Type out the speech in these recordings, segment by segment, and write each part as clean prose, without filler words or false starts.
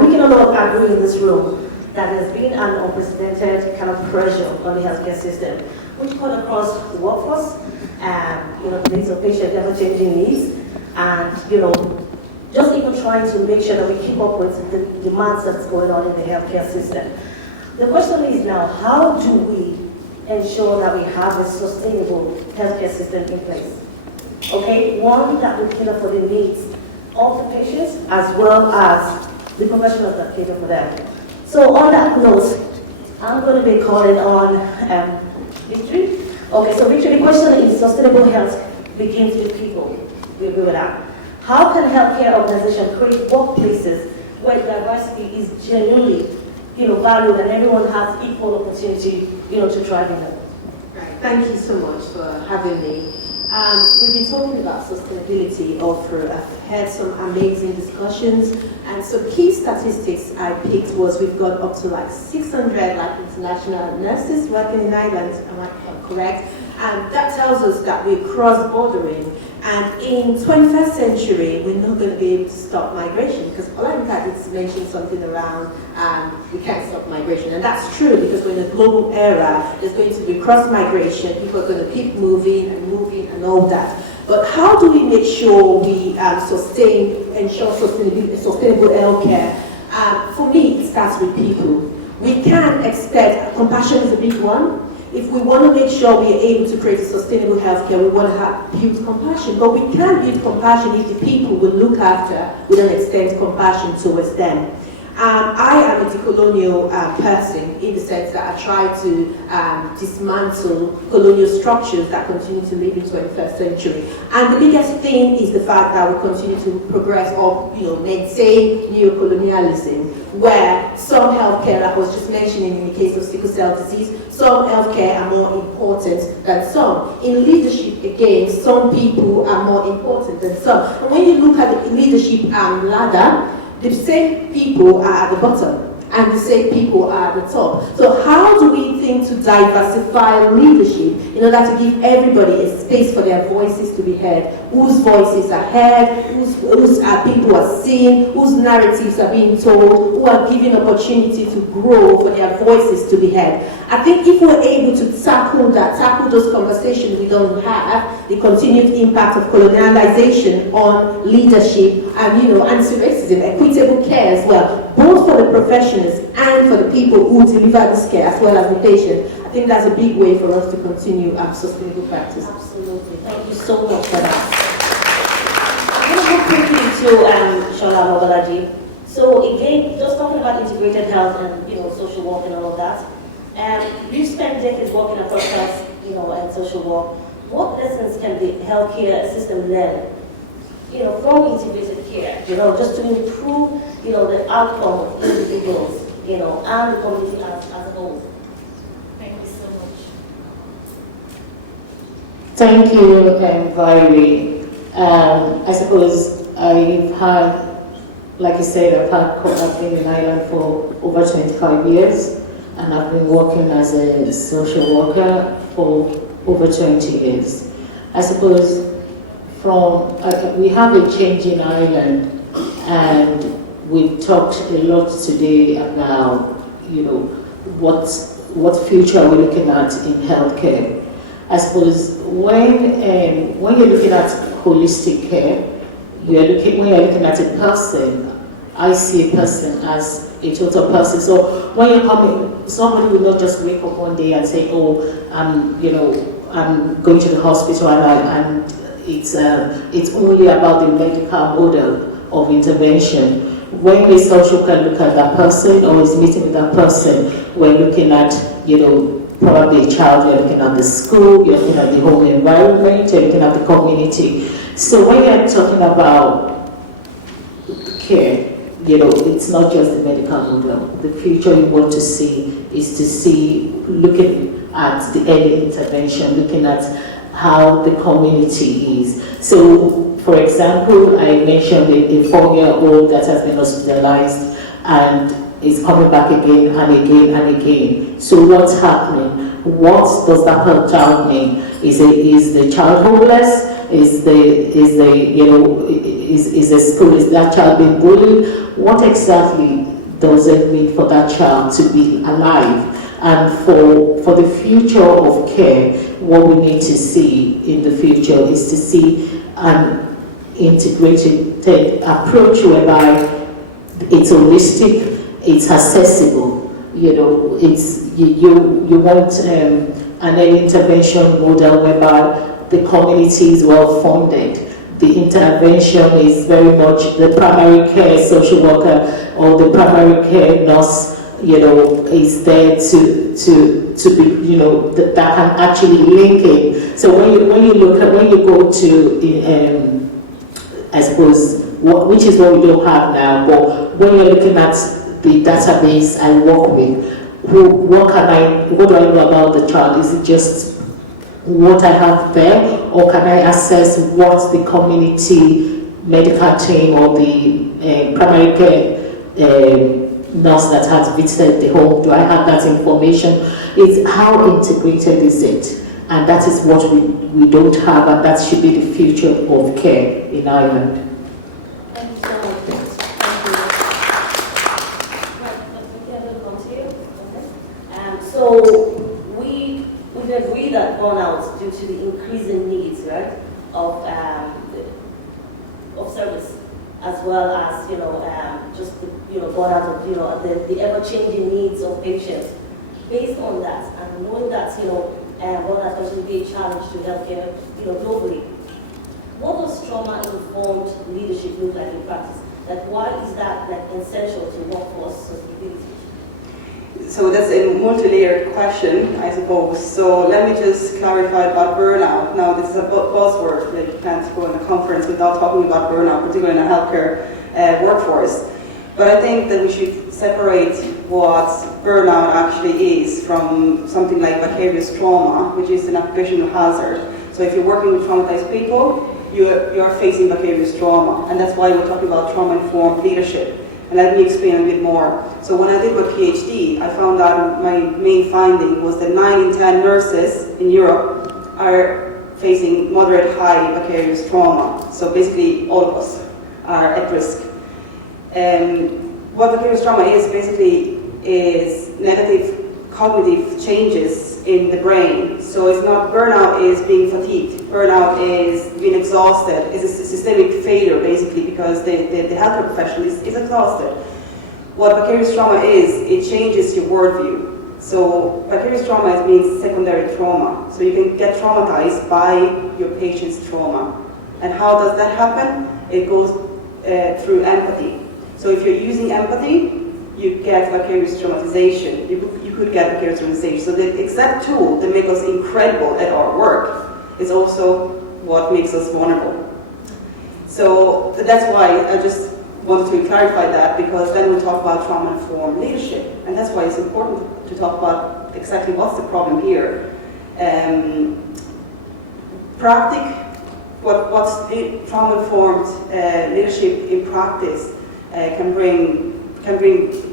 we can all agree in this room that there's been an unprecedented kind of pressure on the healthcare system, which cut across the workforce, the needs of patients, ever-changing needs, and, just even trying to make sure that we keep up with the demands that's going on in the healthcare system. The question is now, how do we ensure that we have a sustainable healthcare system in place? Okay, one that will cater for the needs of the patients as well as the professionals that cater for them. So on that note, I'm going to be calling on Victory. Okay, so Victory, the question is, sustainable health begins with people. We agree with that. How can healthcare organizations create workplaces where diversity is genuinely, valued and everyone has equal opportunity, to thrive in it? Right. Thank you so much for having me. We've been talking about sustainability all through. I've had some amazing discussions, and some key statistics I picked was we've got up to 600 international nurses working in Ireland. Am I correct? And that tells us that we're cross-bordering. And in 21st century, we're not going to be able to stop migration, because Olanlokun did mention something around we can't stop migration. And that's true, because we're in a global era. There's going to be cross-migration. People are going to keep moving and all that. But how do we make sure we ensure sustainable healthcare? For me, it starts with people. We can't expect, compassion is a big one. If we want to make sure we are able to create a sustainable healthcare, we want to build compassion. But we can't build compassion if the people we look after, we don't extend compassion towards them. I am a decolonial person, in the sense that I try to dismantle colonial structures that continue to live in the 21st century. And the biggest thing is the fact that we continue to progress or maintain neocolonialism, where some healthcare, like I was just mentioning in the case of sickle cell disease, some healthcare are more important than some. In leadership, again, some people are more important than some. And when you look at the leadership ladder, the same people are at the bottom and the same people are at the top. So how do we think to diversify leadership in order to give everybody a space for their voices to be heard? Whose voices are heard, whose people are seen, whose narratives are being told, who are given opportunity to grow for their voices to be heard? I think if we're able to tackle those conversations we don't have, the continued impact of colonialization on leadership and anti-racism, equitable care as well, both for the professionals and for the people who deliver this care as well as the patient, I think that's a big way for us to continue sustainable practice. Absolutely. Thank you so much for that. I'm going to go quickly to Shola Mobalaji. So again, just talking about integrated health and social work and all of that. You spent decades working across health, and social work. What lessons can the healthcare system learn, from integrated care, just to improve, the outcome of individuals, and the community as a whole? Thank you so much. Thank you, Valerie. I suppose I've had, like you said, I've been in Ireland for over 25 years. And I've been working as a social worker for over 20 years. I suppose we have a change in Ireland, and we've talked a lot today about, what future are we looking at in healthcare. I suppose when you're looking at holistic care, when you're looking at a person, I see a person as a total person. So when you come in, somebody will not just wake up one day and say, "Oh, I'm going to the hospital," and it's only about the medical model of intervention. When a social worker look at that person or is meeting with that person, we're looking at, probably a child, you're looking at the school, you're looking at the home environment, you're looking at the community. So when you're talking about care, it's not just the medical model. The future we want to see is looking at the early intervention, looking at how the community is. So, for example, I mentioned a 4-year-old that has been hospitalized and is coming back again and again and again. So what's happening? What does that child mean? Is the child homeless? Is a school, is that child being bullied? What exactly does it mean for that child to be alive? And for the future of care, what we need to see in the future is to see an integrated approach whereby it's holistic, it's accessible. You want an early intervention model whereby the community is well funded. The intervention is very much the primary care social worker or the primary care nurse, is there to be, that can actually link it. So when you go to, I suppose, which is what we don't have now, but when you're looking at the database I work with, what do I know about the child? Is it just what I have there, or can I access what the community medical team or the primary care nurse that has visited the home, do I have that information? It's how integrated is it? And that is what we don't have, and that should be the future of care in Ireland. Thank you so much. Thank you. Right, I'm going to come to you. Okay. So we agree that burnout due to the increasing needs, right, of service, as well as just the burnout of the ever-changing needs of patients. Based on that, and knowing that burnout is going to be a challenge to healthcare globally, what does trauma-informed leadership look like in practice? Like, why is that essential to workforce sustainability? So that's a multi-layered question, I suppose. So let me just clarify about burnout. Now, this is a buzzword that you can't go in a conference without talking about burnout, particularly in a healthcare workforce. But I think that we should separate what burnout actually is from something like vicarious trauma, which is an occupational hazard. So if you're working with traumatized people, you're facing vicarious trauma, and that's why we're talking about trauma-informed leadership. And let me explain a bit more. So when I did my PhD, I found out my main finding was that 9 in 10 nurses in Europe are facing moderate high vicarious trauma. So basically all of us are at risk. What vicarious trauma is basically is negative cognitive changes in the brain. So it's not, burnout is being fatigued. Burnout is being exhausted. It's a systemic failure basically because the healthcare professional is exhausted. What vicarious trauma is, it changes your worldview. So vicarious trauma means secondary trauma. So you can get traumatized by your patient's trauma. And how does that happen? It goes through empathy. So if you're using empathy, you get vicarious traumatization. You could get vicarious traumatization. So the exact tool that makes us incredible at our work is also what makes us vulnerable. So that's why I just wanted to clarify that, because then we talk about trauma-informed leadership. And that's why it's important to talk about exactly what's the problem here. What's trauma-informed leadership in practice can bring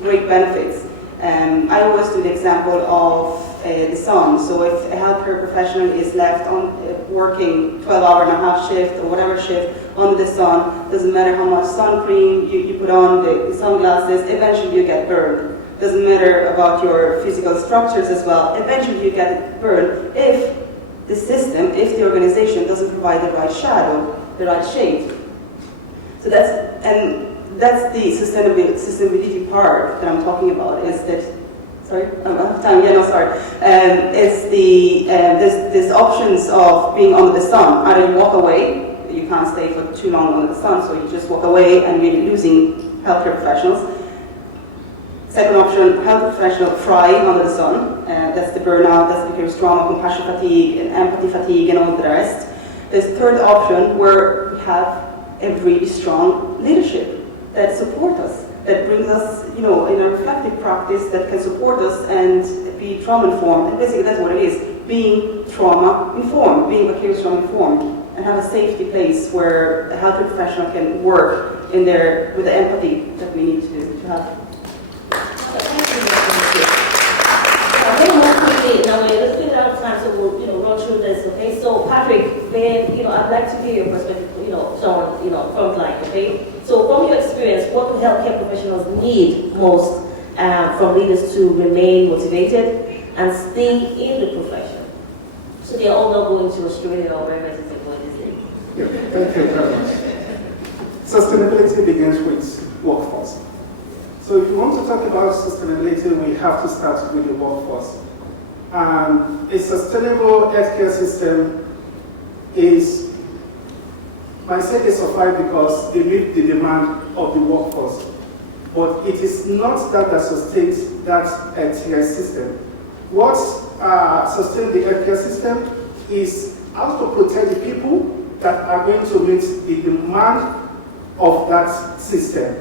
great benefits. I always do the example of the sun. So if a healthcare professional is left on working 12-hour-and-a-half shift or whatever shift under the sun, doesn't matter how much sun cream you put on, the sunglasses, eventually you get burned. Doesn't matter about your physical structures as well, eventually you get burned if the system, if the organization doesn't provide the right shadow, the right shade. So that's the sustainability part that I'm talking about, is that, sorry, I don't have time, it's there's options of being under the sun. Either you walk away, you can't stay for too long under the sun, so you just walk away and you're losing healthcare professionals. Second option, healthcare professional fry under the sun, that's the burnout, that's the vicarious trauma, compassion fatigue, and empathy fatigue, and all the rest. There's third option where we have a really strong leadership that support us, that brings us, in a reflective practice that can support us and be trauma-informed. And basically that's what it is, being trauma-informed, being vicarious trauma-informed, and have a safety place where a healthcare professional can work in there with the empathy that we need to have. I'm going to move quickly now. Let's put out time, so we'll run through this. Okay. So Patrick, I'd like to give front line, okay? So from your experience, what do healthcare professionals need most from leaders to remain motivated and stay in the profession? So they're all not going to Australia or wherever it is they're going this day. Yeah, thank you very much. Sustainability begins with workforce. So if you want to talk about sustainability, we have to start with the workforce. A sustainable healthcare system might say they survive because they meet the demand of the workforce. But it is not that sustains that healthcare system. What sustains the healthcare system is how to protect the people that are going to meet the demand of that system.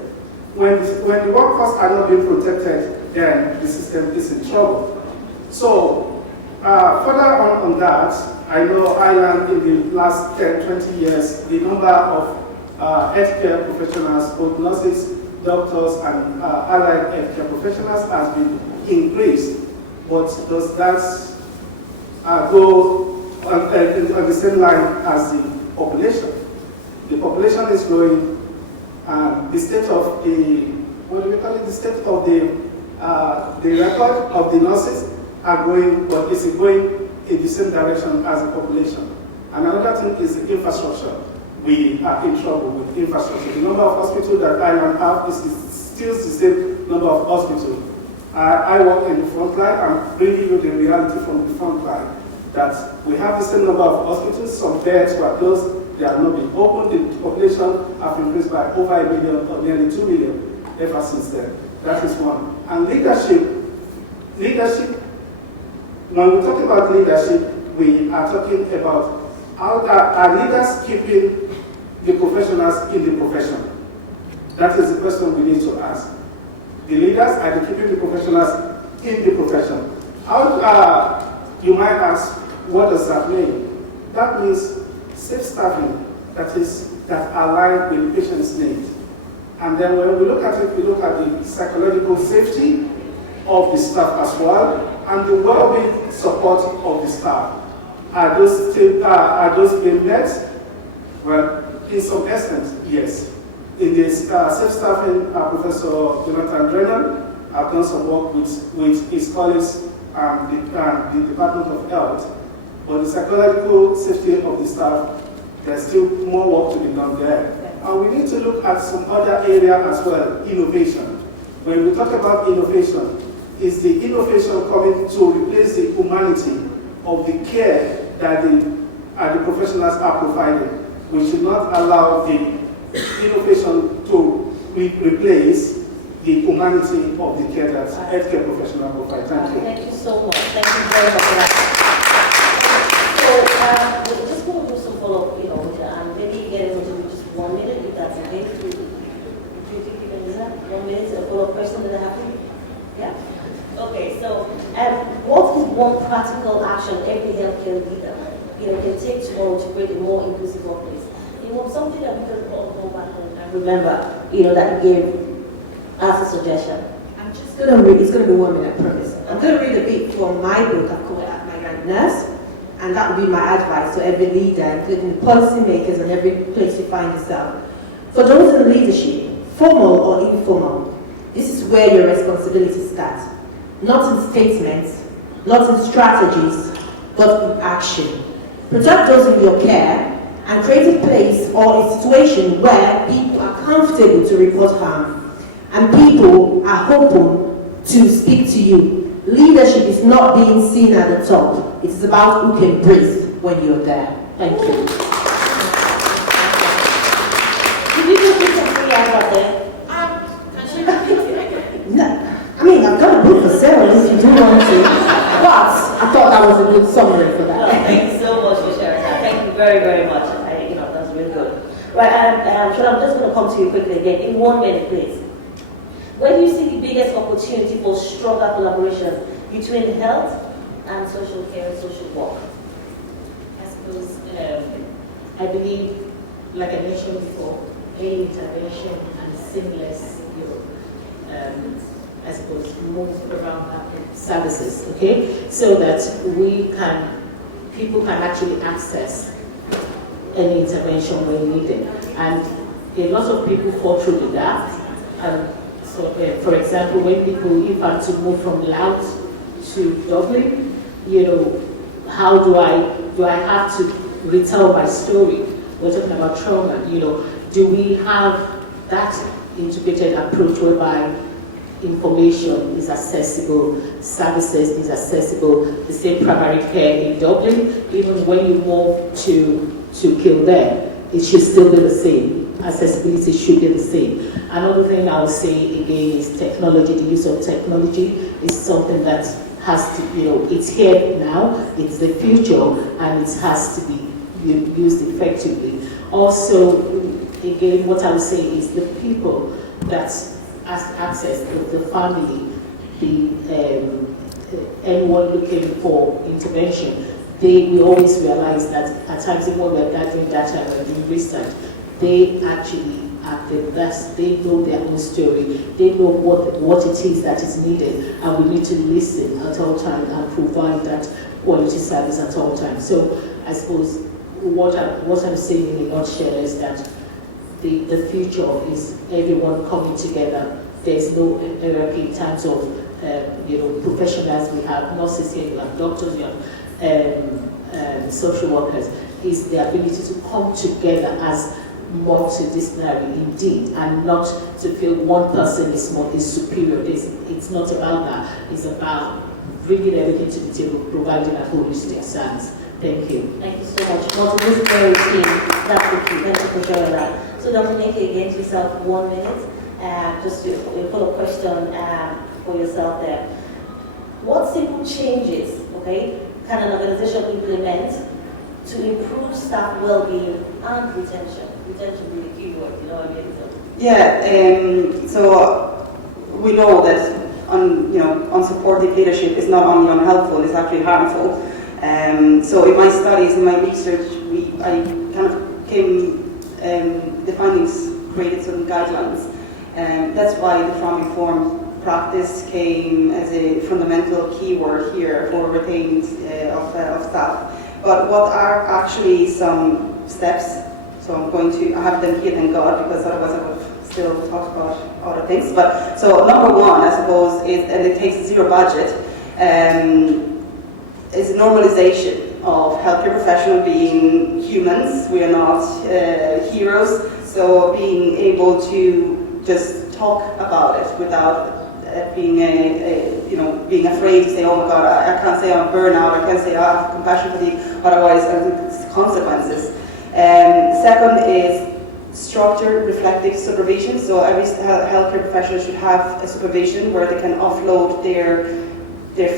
When the workforce are not being protected, then the system is in trouble. So, further on that, I know Ireland in the last 10, 20 years, the number of healthcare professionals, both nurses, doctors, and allied healthcare professionals has been increased. But does that go on the same line as the population? The population is growing. The state of the state of the record of the nurses are growing, but it's going in the same direction as the population. And another thing is the infrastructure. We are in trouble with infrastructure. The number of hospitals that Ireland have is still the same number of hospitals. I work in the front line. I'm bringing you the reality from the front line that we have the same number of hospitals. Some beds were closed. They have not been opened. The population have increased by over 1 million or nearly 2 million ever since then. That is one. And leadership, when we talk about leadership, we are talking about how are leaders keeping the professionals in the profession. That is the question we need to ask. The leaders are keeping the professionals in the profession. You might ask, what does that mean? That means safe staffing that align with the patient's needs. And then when we look at it, we look at the psychological safety of the staff as well, and the well-being support of the staff. Are those being met? Well, in some extent, yes. In this safe staffing, Professor Jonathan Drennan have done some work with his colleagues and the Department of Health. But the psychological safety of the staff, there's still more work to be done there. And we need to look at some other area as well, innovation. When we talk about innovation, is the innovation coming to replace the humanity of the care that the professionals are providing? We should not allow the innovation to replace the humanity of the care that healthcare professionals provide. Thank you. Thank you so much. Thank you very much for that. So we're just going to do some follow-up, and maybe get into just 1 minute, if that's okay. Do you think you can do that? 1 minute to a follow-up question that I have to? Yeah? Okay, so what is one practical action every healthcare leader can take tomorrow to create a more inclusive workplace? Something that we can all go back and remember, that you gave as a suggestion. I'm just going to read, it's going to be 1 minute, I promise. I'm going to read a bit from my book I've called Migrant Nurse, and that would be my advice to every leader, including policymakers and every place you find yourself. For those in leadership, formal or informal, this is where your responsibilities start. Not in statements, not in strategies, but in action. Protect those in your care and create a place or a situation where people are comfortable to report harm and people are open to speak to you. Leadership is not being seen at the top. It is about who can breathe when you're there. Thank you. Did you just put something out there? No, I've got a book for sale if you do want to. But I thought that was a good summary for that. No, thank you so much for sharing that. Thank you very, very much. That's really good. Right, I'm just going to come to you quickly again. In 1 minute, please. Where do you see the biggest opportunity for stronger collaboration between health and social care and social work? I suppose, I believe, like I mentioned before, early intervention and seamless, I suppose, move around services, okay? So that people can actually access any intervention when needed. And a lot of people fall through the gaps. And so, for example, when people, if I'm to move from Laos to Dublin, how do I have to retell my story? We're talking about trauma, do we have that integrated approach whereby information is accessible, services is accessible, the same primary care in Dublin, even when you move to Kildare, it should still be the same. Accessibility should be the same. Another thing I'll say again is technology. The use of technology is something that has to, it's here now, it's the future, and it has to be used effectively. Also, again, what I would say is the people that access, the family, anyone looking for intervention, we always realize that at times even when we're gathering data and we're doing research, they actually are the best. They know their own story. They know what it is that is needed, and we need to listen at all times and provide that quality service at all times. So I suppose what I'm saying in a nutshell is that the future is everyone coming together. There's no hierarchy in terms of professionals. We have nurses here, we have doctors, we have social workers. Is the ability to come together as multidisciplinary indeed, and not to feel one person is superior. It's not about that. It's about bringing everything to the table, providing a holistic service. Thank you. Thank you so much. Multidisciplinary team, that's the key. Thank you for sharing that. So Dr. Nikki, again, to yourself, 1 minute. Just to put a question for yourself there. What simple changes, can an organization implement to improve staff well-being and retention? Retention being a key word, you know what I mean? Yeah, so we know that unsupportive leadership is not only unhelpful, it's actually harmful. So in my studies, in my research, I kind of the findings created some guidelines. That's why the trauma-informed practice came as a fundamental keyword here for retained of staff. But what are actually some steps? So I'm going to have them here, thank God, because otherwise I would have still talked about other things. But so number one, I suppose, and it takes zero budget, is normalization of healthcare professionals being humans. We are not heroes. So being able to just talk about it without being being afraid to say, oh my God, I can't say I'm burnout, I can't say I have compassion fatigue, otherwise it's consequences. Second is structured reflective supervision. So every healthcare professional should have a supervision where they can offload their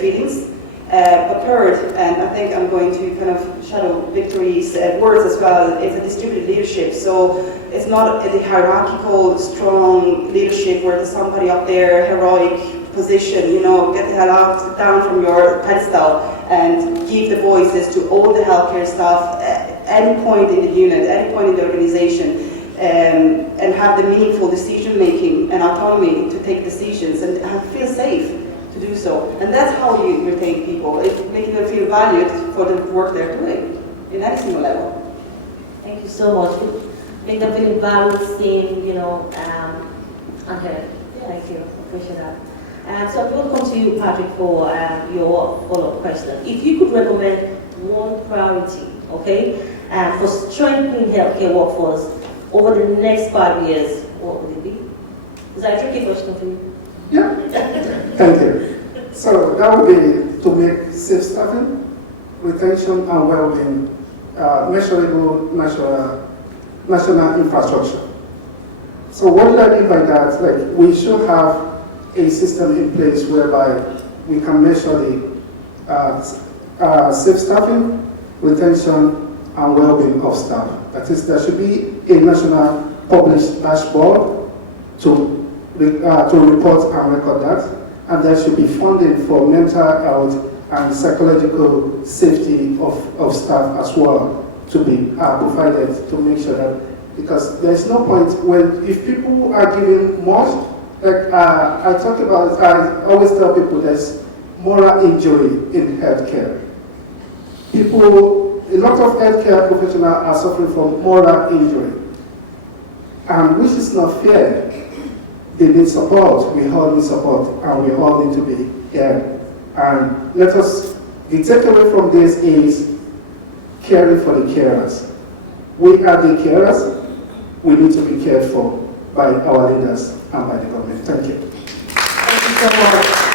feelings. But third, and I think I'm going to kind of shadow Victory's words as well, is a distributed leadership. So it's not a hierarchical, strong leadership where there's somebody up there, heroic position, get the hell down from your pedestal and give the voices to all the healthcare staff at any point in the unit, any point in the organization, and have the meaningful decision making and autonomy to take decisions and feel safe to do so. And that's how you retain people. It's making them feel valued for the work they're doing in any single level. Thank you so much. Make them feel valued, seen, and heard. Thank you. Appreciate that. So I'm going to come to you, Patrick, for your follow-up question. If you could recommend one priority, for strengthening healthcare workforce over the next 5 years, what would it be? Is that a tricky question for you? Yeah, thank you. So that would be to make safe staffing, retention, and well-being measurable national infrastructure. So what do I mean by that? Like, we should have a system in place whereby we can measure the safe staffing, retention, and well-being of staff. That is, there should be a national published dashboard to report and record that, and there should be funding for mental health and psychological safety of staff as well to be provided to make sure that, because there's no point when, if people are giving much, like I always tell people there's moral injury in healthcare. A lot of healthcare professionals are suffering from moral injury. and which is not fair. They need support, we all need support, and we all need to be here. And the takeaway from this is caring for the carers. We are the carers, we need to be cared for by our leaders and by the government. Thank you. Thank you so much.